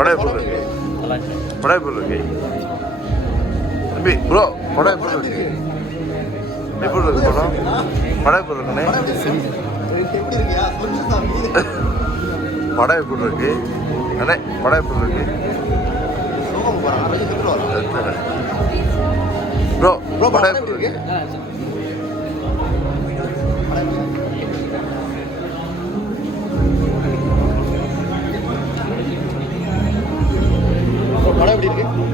படம் எப்படி இருக்கு? படம் எப்படி இருக்கு? தம்பி ப்ரோ படம் எப்படி இருக்கு? எப்படி இருக்கு படம்? படம் எப்படி இருக்குண்ணே படம் எப்படி இருக்கு? அண்ணே படம் எப்படி இருக்கு? ப்ரோ ப்ரோ படம் எப்படி இருக்கு?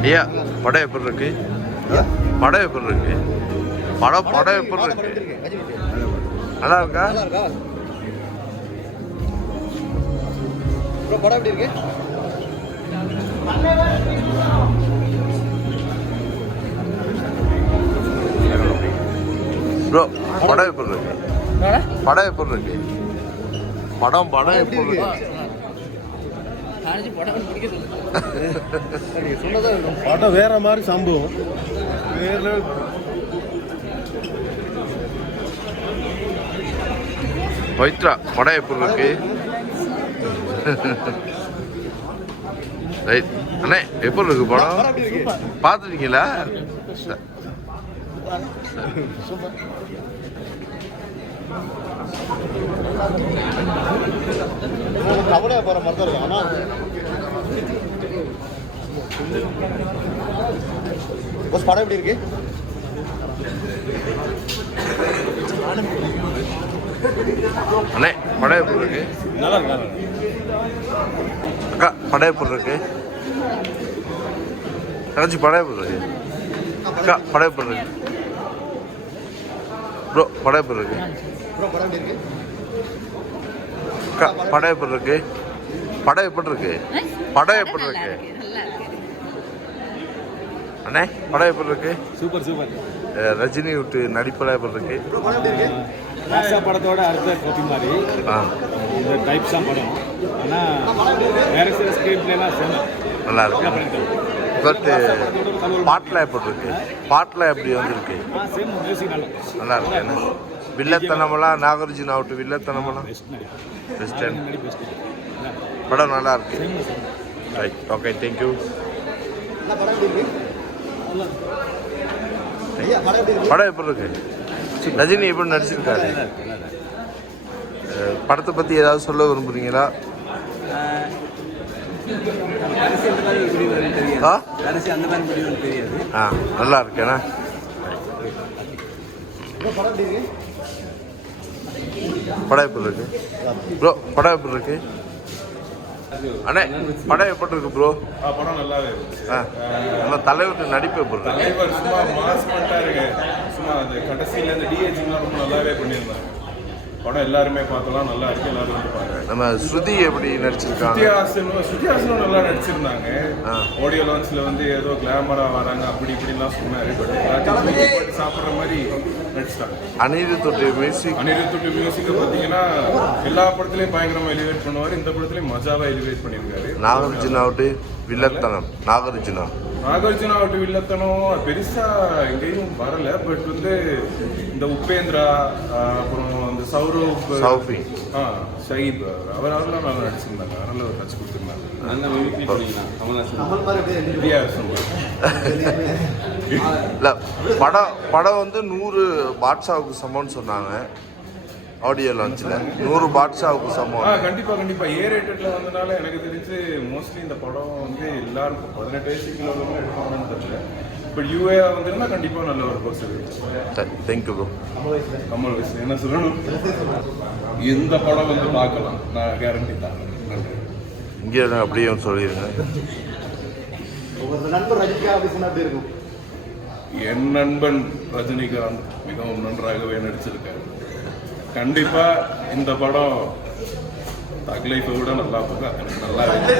ஐயா படம் எப்படி இருக்கு? படம் எப்படி இருக்கு? படம் படம் எப்படி இருக்கு? நல்லா இருக்கா? படம் எப்படி இருக்கு? ப்ரோ படம் எப்படி இருக்கு? படம் எப்படி இருக்கு? படம் படம் எப்படி இருக்கு? படம் வேற மாதிரி சம்பவம். வேற பவித்ரா படம் எப்படி இருக்கு? ரைட். அண்ணே எப்படி இருக்கு படம்? படம் எப்படி கவலையா போற மாதிரி தான் இருக்கும். ஆனா பஸ் படம் எப்படி இருக்கு? அண்ணே படம் எப்படி இருக்கு? நல்லா இருக்கு நல்லா இருக்கு. அக்கா படம் எப்படி இருக்கு? தங்கச்சி படம் எப்படி இருக்கு? அக்கா படம் எப்படி இருக்கு? ப்ரோ படம் எப்படி இருக்கு? ப்ரோ படம் எப்படி இருக்கு? அக்கா படம் எப்படி இருக்கு? படம் எப்படி இருக்கு? படம் எப்படி இருக்கு? அண்ணே படம் எப்படி இருக்கு? Super super. ரஜினி விட்டு நடிப்பெல்லாம் எப்படி இருக்கு? ராசா படத்தோட அடுத்த காப்பி மாதிரி இந்த டைப்ஸ் தான் படம். ஆனால் வேற சில ஸ்கிரீன் பிளேலாம் சேம். நல்லா இருக்கு. பட் பாட்டில் எப்படி இருக்கு? பாட்டில் எப்படி வந்திருக்கு? நல்லா இருக்கு. என்ன? வில்லத்தனமெல்லாம் நாகார்ஜுன அவுட்டு வில்லத்தனமெல்லாம் பெஸ்ட் படம் நல்லா இருக்கு ரைட் ஓகே தேங்க்யூ என்ன படம் எப்படி இருக்கு? ரஜினி எப்படி நடிச்சிருக்காரு? படத்தை பற்றி ஏதாவது சொல்ல விரும்புறீங்களா? ஆ? நல்லா இருக்கேண்ணா படம் எப்படி இருக்கு? ப்ரோ படம் எப்படி இருக்கு? அண்ணே படம் எப்படி இருக்கு ப்ரோ படம் நல்லாவே இருந்துச்சு ஆ நம்ம தலைவர் நடிப்பு எப்படி இருக்கு? தலைவர் சும்மா மாஸ் பண்ணிட்டாருங்க சும்மா அந்த கடைசியில் அந்த டிஹெச்லாம் ரொம்ப நல்லாவே பண்ணியிருந்தாங்க படம் எல்லாருமே பார்த்தலாம் நல்லா இருக்கு எல்லாரும் வந்து பாருங்க நம்ம ஸ்ருதி எப்படி நடிச்சிருக்காங்க? ஸ்ருதிஹாசனும் ஸ்ருதிஹாசனும் நல்லா நடிச்சிருந்தாங்க. ஆடியோ லான்ச்ல வந்து ஏதோ கிளாமரா வராங்க அப்படி இப்படிலாம் சொன்னாரு பட் எல்லாத்தையும் சாப்பிட்ற மாதிரி நடிச்சிட்டாங்க. அனிருத்துடைய மியூசிக் அனிருத்துடைய மியூசிக்கை பார்த்தீங்கன்னா எல்லா படத்துலையும் பயங்கரமா எலிவேட் பண்ணுவார். இந்த படத்துலையும் மஜாவா எலிவேட் பண்ணியிருக்காரு. நாகார்ஜுன அவுட்டு வில்லத்தனம் நாகார்ஜுனா. நாகார்ஜுனா விட்டு வில்லத்தனம் பெருசா எங்கேயும் வரல. பட் வந்து இந்த உபேந்திரா அப்புறம் இந்த சௌரவ் சௌஃபி ஆ ஷஹீப் அவர் அவரெல்லாம் நல்லா நடிச்சிருந்தாங்க. நல்ல ஒரு நடிச்சு கொடுத்துருந்தாங்க. அந்த மிமிக்ரி பண்ணிக்கலாம் கமல்ஹாசன். இல்லை படம் படம் வந்து நூறு பாட்ஷாவுக்கு சமம்னு சொன்னாங்க. ஆடியோ லான்ச்சில் நூறு பாட்ஷாவுக்கு ஆ சமம் கண்டிப்பா கண்டிப்பா. ஏ ரேட்டட்ல வந்தனால எனக்கு தெரிஞ்சு மோஸ்ட்லி இந்த படம் வந்து எல்லாருக்கும் பதினெட்டு வயசுக்கு உள்ளவங்க எடுப்பாங்கன்னு தெரியல. பட் யூஏ வந்திருந்தா கண்டிப்பா நல்ல ஒரு பர்சன்டேஜ் தேங்க்யூ ப்ரோ கமல் வயசு. என்ன சொல்லணும்? எந்த படம் வந்து பார்க்கலாம். நான் கேரண்டி தான். நன்றி. இங்கே அப்படியே சொல்லிடுங்க என் நண்பன் ரஜினிகாந்த் மிகவும் நன்றாகவே நடிச்சிருக்காரு. கண்டிப்பா இந்த படம் தக் விட நல்லா போக எனக்கு நல்லா இருக்கு.